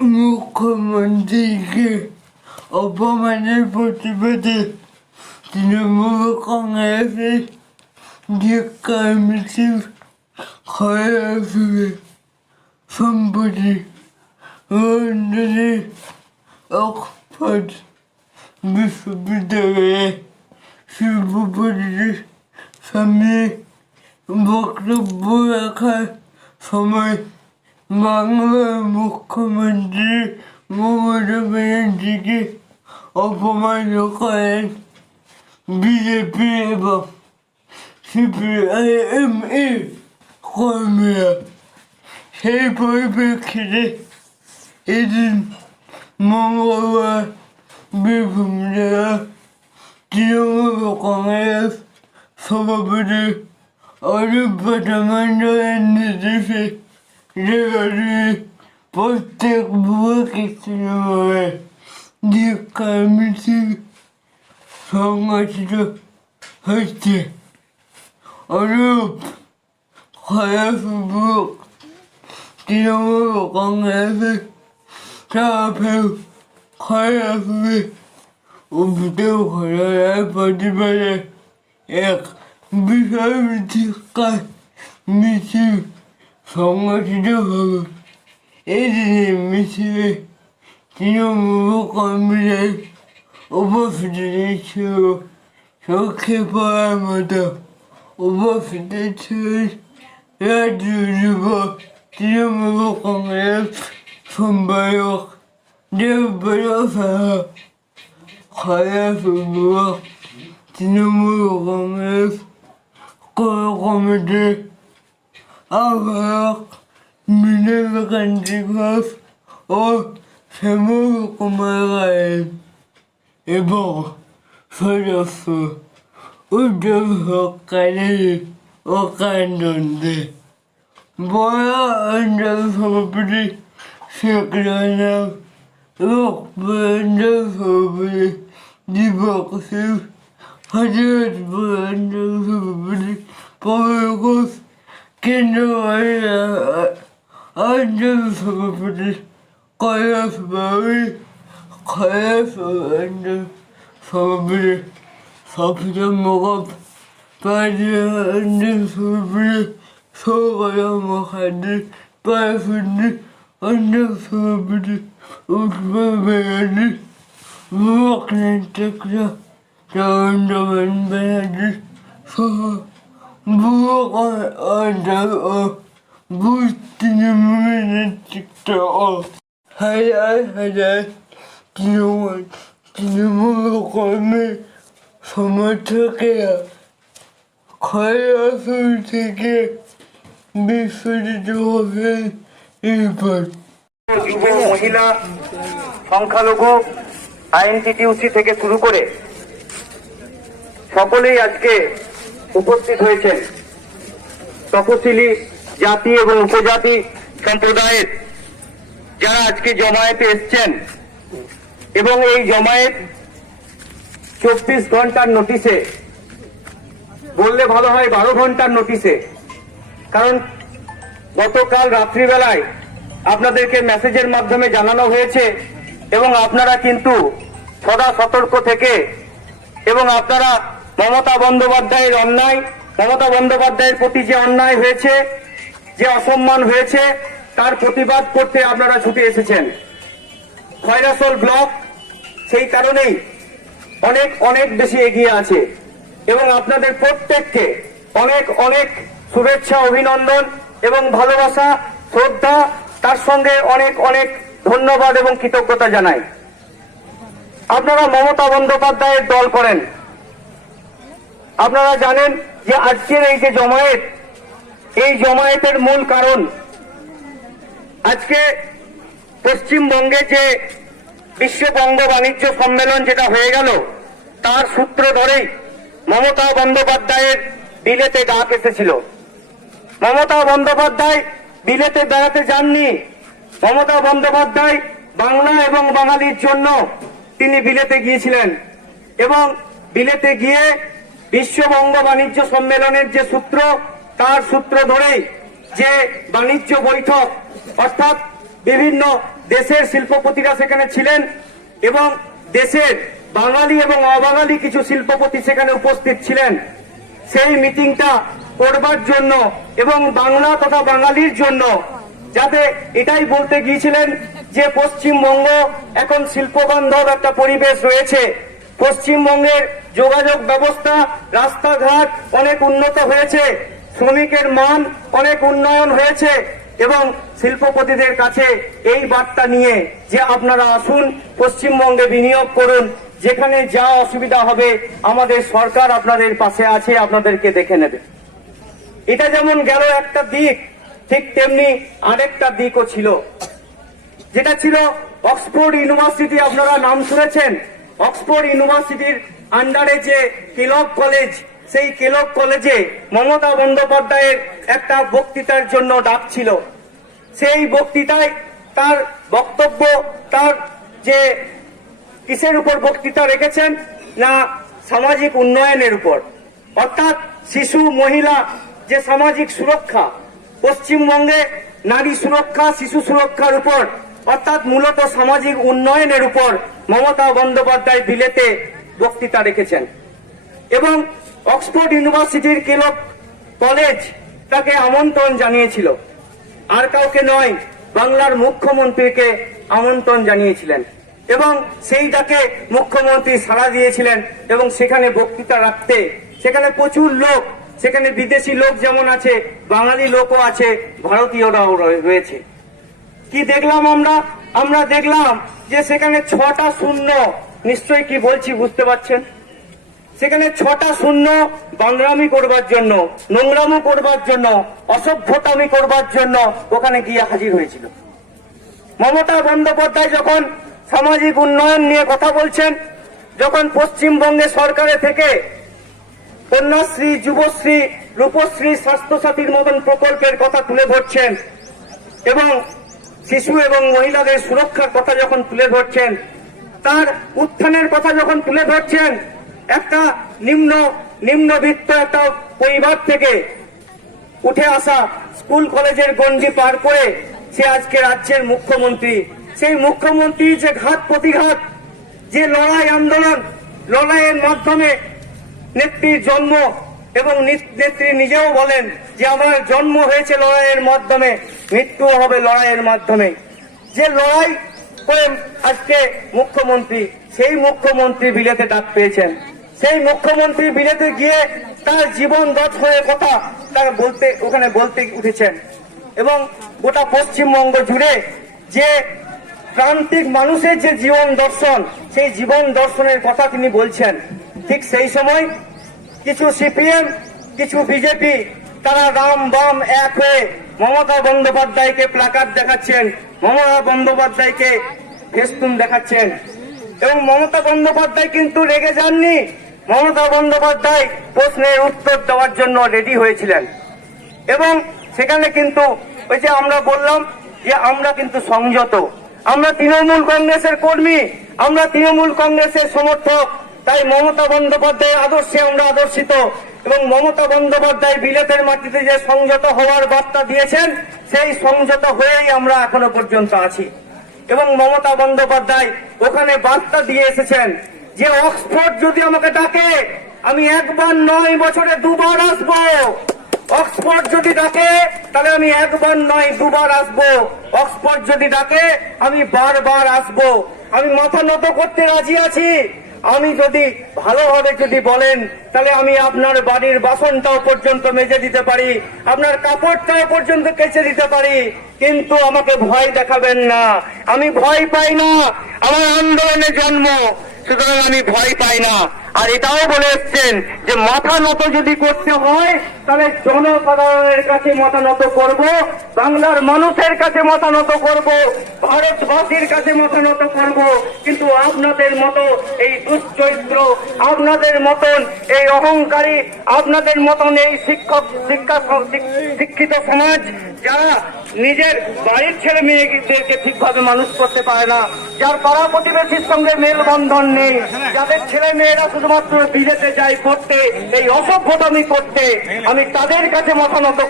মুখ্যমন্ত্রীকে অপমানের প্রতিবাদে তৃণমূল কংগ্রেসের ধিক্কার মিছিল হয়ে আসবে। সম্প্রতি লন্ডনের অক্সফোর্ড বিশ্ববিদ্যালয়ে শিল্পপতির সামনে বক্তব্য রাখার সময় বাংলার মুখ্যমন্ত্রী মমতা ব্যানার্জিকে অপমান করেন বিজেপি এবং সিপিআইএম এর কর্মীরা সেই পরিপ্রেক্ষিতে এদিন মঙ্গলবার বীরভূম জেলা তৃণমূল কংগ্রেস সভাপতি অরূপ ভট্টাচার্যের নির্দেশে Devamı postek bulmak istiyorlar. Dikkatimizi sonrasında hadi arayıp hayatı bulup dinamı kanlayası çarpıp hayatını umduğu kadar yapmadı böyle. Ek, bir şey dikkat, misil হবে এই দিনে মিছিলে তৃণমূল কর্মীদের উপস্থিতি ছিল চোখে পড়ার মতো উপস্থিত ছিলেন রাজ্য যুব তৃণমূল কংগ্রেস সম্পাদক দেবব্রত সাহা খারাপ Ağlayak, mine ve kancıklar, o semur kumarayım. İbo, sorusu, ucuz hokkaleyi, o kandonde. Bana önce sohbeti şeklenen, yok bence sohbeti dibaksız, hadi et bence sohbeti, bana yok kendi başına annem sınıfını kaybetmeyi kaybetmeyi sınıfını saptırmamak bence annem sınıfını çok ayağıma kendi ben şimdi annem sınıfını unutmamayalım bu vakit tekrar. Dağında ben beğendim. চন্দ্রবান Banerjee সহ যুবক অঞ্চল ও booth তৃণমূলের নেতৃত্ব ও হাজার হাজার তৃণমূল তৃণমূল কর্মী সমর্থকেরা থেকে বিস্ফোরিত হবে এরপর যুব মহিলা, সংখ্যালঘু আইএনটিটিউসি থেকে শুরু করে সকলেই আজকে উপস্থিত হয়েছেন। তপশিলি জাতি এবং উপজাতি সম্প্রদায়ের যারা আজকে জমায়েতে এসছেন এবং এই জমায়েত চব্বিশ ঘণ্টার নোটিশে বললে ভালো হয় বারো ঘণ্টার নোটিশে কারণ গতকাল রাত্রিবেলায় আপনাদেরকে মেসেজের মাধ্যমে জানানো হয়েছে এবং আপনারা কিন্তু সদা সতর্ক থেকে এবং আপনারা মমতা বন্দ্যোপাধ্যায়ের অন্যায়, মমতা বন্দ্যোপাধ্যায়ের প্রতি যে অন্যায় হয়েছে, যে অসম্মান হয়েছে, তার প্রতিবাদ করতে আপনারা ছুটে এসেছেন। খয়রাসোল ব্লক সেই কারণেই অনেক অনেক বেশি এগিয়ে আছে এবং আপনাদের প্রত্যেককে অনেক অনেক শুভেচ্ছা, অভিনন্দন এবং ভালোবাসা, শ্রদ্ধা, তার সঙ্গে অনেক অনেক ধন্যবাদ এবং কৃতজ্ঞতা জানাই। আপনারা মমতা বন্দ্যোপাধ্যায়ের দল করেন। আপনারা জানেন যে আজকের এই যে জমায়েত, এই জমায়েতের মূল কারণ আজকে পশ্চিমবঙ্গে যে বিশ্ব বঙ্গ বাণিজ্য সম্মেলন যেটা হয়ে গেল, তার সূত্র ধরেই মমতা বন্দ্যোপাধ্যায়ের বিলেতে ডাক এসেছিল। মমতা বন্দ্যোপাধ্যায় বিলেতে বেড়াতে যাননি। মমতা বন্দ্যোপাধ্যায় বাংলা এবং বাঙালির জন্য তিনি বিলেতে গিয়েছিলেন এবং বিলেতে গিয়ে বিশ্ববঙ্গ বাণিজ্য সম্মেলনের যে সূত্র, তার সূত্র ধরেই যে বাণিজ্য বৈঠক, অর্থাৎ বিভিন্ন দেশের শিল্পপতিরা সেখানে ছিলেন এবং দেশের বাঙালি এবং অবাঙালি কিছু শিল্পপতি সেখানে উপস্থিত ছিলেন। সেই মিটিংটা করবার জন্য এবং বাংলা তথা বাঙালির জন্য যাতে এটাই বলতে গিয়েছিলেন যে পশ্চিমবঙ্গ এখন শিল্পবান্ধব একটা পরিবেশ রয়েছে। পশ্চিমবঙ্গের যোগাযোগ ব্যবস্থা, রাস্তাঘাট অনেক উন্নত হয়েছে, শ্রমিকের মান অনেক উন্নয়ন হয়েছে এবং শিল্পপতিদের কাছে এই বার্তা নিয়ে যে আপনারা আসুন, পশ্চিমবঙ্গে বিনিয়োগ করুন, যেখানে যা অসুবিধা হবে আমাদের সরকার আপনাদের পাশে আছে, আপনাদেরকে দেখে নেবে। এটা যেমন গেল একটা দিক, ঠিক তেমনি আরেকটা দিকও ছিল। যেটা ছিল অক্সফোর্ড ইউনিভার্সিটি, আপনারা নাম শুনেছেন? অক্সফোর্ড ইউনিভার্সিটির আন্ডারে যে কেলক কলেজ, সেই কেলক কলেজে মমতা বন্দ্যোপাধ্যায়ের একটা বক্তৃতার জন্য ডাক ছিল। সেই বক্তৃতায় তার বক্তব্য, তার যে কিসের উপর বক্তৃতা রেখেছেন না সামাজিক উন্নয়নের উপর। অর্থাৎ শিশু, মহিলা, যে সামাজিক সুরক্ষা, পশ্চিমবঙ্গে নারী সুরক্ষা, শিশু সুরক্ষার উপর অর্থাৎ মূলত সামাজিক উন্নয়নের উপর মমতা বন্দ্যোপাধ্যায় বিলেতে বক্তৃতা রেখেছেন। এবং অক্সফোর্ড ইউনিভার্সিটির কেলক কলেজ তাকে আমন্ত্রণ জানিয়েছিল। আর কাউকে নয়, বাংলার মুখ্যমন্ত্রীকে আমন্ত্রণ জানিয়েছিলেন। এবং সেই ডাকে মুখ্যমন্ত্রী সাড়া দিয়েছিলেন এবং সেখানে বক্তৃতা রাখতে। সেখানে প্রচুর লোক, সেখানে বিদেশি লোক যেমন আছে, বাঙালি লোকও আছে, ভারতীয়রাও রয়ে- রয়েছে। কি দেখলাম আমরা? আমরা দেখলাম যে সেখানে ছটা শূন্য। নিশ্চয়ই কি বলছি বুঝতে পারছেন? সেখানে ছটা শূন্য বাংলামি করবার জন্য, নোংরামো করবার জন্য, অসভ্যতামি করবার জন্য ওখানে গিয়ে হাজির হয়েছিল। মমতা বন্দ্যোপাধ্যায় যখন সামাজিক উন্নয়ন নিয়ে কথা বলছেন, যখন পশ্চিমবঙ্গে সরকারে থেকে কন্যাশ্রী, যুবশ্রী, রূপশ্রী, স্বাস্থ্যসাথীর মতন প্রকল্পের কথা তুলে ধরছেন এবং শিশু এবং মহিলাদের সুরক্ষার কথা যখন তুলে ধরছেন, তার উত্থানের কথা যখন তুলে ধরছেন, একটা নিম্ন, নিম্নবিত্ত একটা পরিবার থেকে উঠে আসা স্কুল কলেজের গন্ডি পার করে সে আজকে রাজ্যের মুখ্যমন্ত্রী। সেই মুখ্যমন্ত্রী যে ঘাত প্রতিঘাত, যে লড়াই আন্দোলন, লড়াইয়ের মাধ্যমে নেত্রীর জন্ম এবং নেত্রী নিজেও বলেন যে আমার জন্ম হয়েছে লড়াইয়ের মাধ্যমে। মৃত্যু হবে লড়াইয়ের মাধ্যমে। যে লড়াই করে আজকে মুখ্যমন্ত্রী, সেই মুখ্যমন্ত্রী বিলেতে ডাক পেয়েছেন। সেই মুখ্যমন্ত্রী বিলেতে গিয়ে তার জীবন দর্শনের কথা তার বলতে, ওখানে বলতে উঠেছেন। এবং গোটা পশ্চিমবঙ্গ জুড়ে যে প্রান্তিক মানুষের যে জীবন দর্শন, সেই জীবন দর্শনের কথা তিনি বলছেন। ঠিক সেই সময় কিছু সিপিএম, কিছু বিজেপি, তারা রাম বাম এক হয়ে মমতা বন্দ্যোপাধ্যায়কে প্লাকার্ড দেখাচ্ছেন, মমতা বন্দ্যোপাধ্যায়কে ফেস্টুন দেখাচ্ছেন। এবং মমতা বন্দ্যোপাধ্যায় কিন্তু রেগে যাননি। মমতা বন্দ্যোপাধ্যায় প্রশ্নের উত্তর দেওয়ার জন্য রেডি হয়েছিলেন। এবং সেখানে কিন্তু ওই যে আমরা বললাম যে আমরা কিন্তু সংযত। আমরা তৃণমূল কংগ্রেসের কর্মী, আমরা তৃণমূল কংগ্রেসের সমর্থক। তাই মমতা বন্দ্যোপাধ্যায়ের আদর্শে আমরা আদর্শিত। এবং মমতা বন্দ্যোপাধ্যায় বিলেতের মাটিতে যে সংযত হওয়ার বার্তা দিয়েছেন, সেই সংযত হয়েই আমরা এখনও পর্যন্ত আছি। এবং মমতা বন্দ্যোপাধ্যায় ওখানে বার্তা দিয়ে এসেছেন যে অক্সফোর্ড যদি আমাকে ডাকে, আমি একবার নয় বছরে দুবার আসব। অক্সফোর্ড যদি ডাকে, তাহলে আমি একবার নয়, দুবার আসব। অক্সফোর্ড যদি ডাকে, আমি বারবার আসব। আমি মাথা নত করতে রাজি আছি। আমি যদি ভালোভাবে যদি বলেন, তাহলে আমি আপনার বাড়ির বাসনটাও পর্যন্ত মেজে দিতে পারি, আপনার কাপড়টাও পর্যন্ত কেচে দিতে পারি, কিন্তু আমাকে ভয় দেখাবেন না। আমি ভয় পাই না, আমার আন্দোলনে জন্ম, সুতরাং আমি ভয় পাই না। আর এটাও বলে এসছেন যে মাথা নত যদি করতে হয়, তাহলে জনসাধারণের কাছে মাথা নত করব, বাংলার মানুষের কাছে মাথা নত করব, ভারতবাসীর কাছে মাথা নত করব। কিন্তু আপনাদের মতো এই দুশ্চরিত্র আপনাদের মতন এই অহংকারী, আপনাদের মতন এই শিক্ষক, শিক্ষা, শিক্ষিত সমাজ, যারা নিজের বাড়ির ছেলে মেয়েদেরকে ঠিকভাবে মানুষ করতে পারে না। যার পাড়া প্রতিবেশীর সঙ্গে মেলবন্ধন নেই। যাদের ছেলে মেয়েরা শুধুমাত্র বিদেশে যায় পড়তে, এই অসভ্যতামি করতে। আমি তাদের কাছে মাথা নত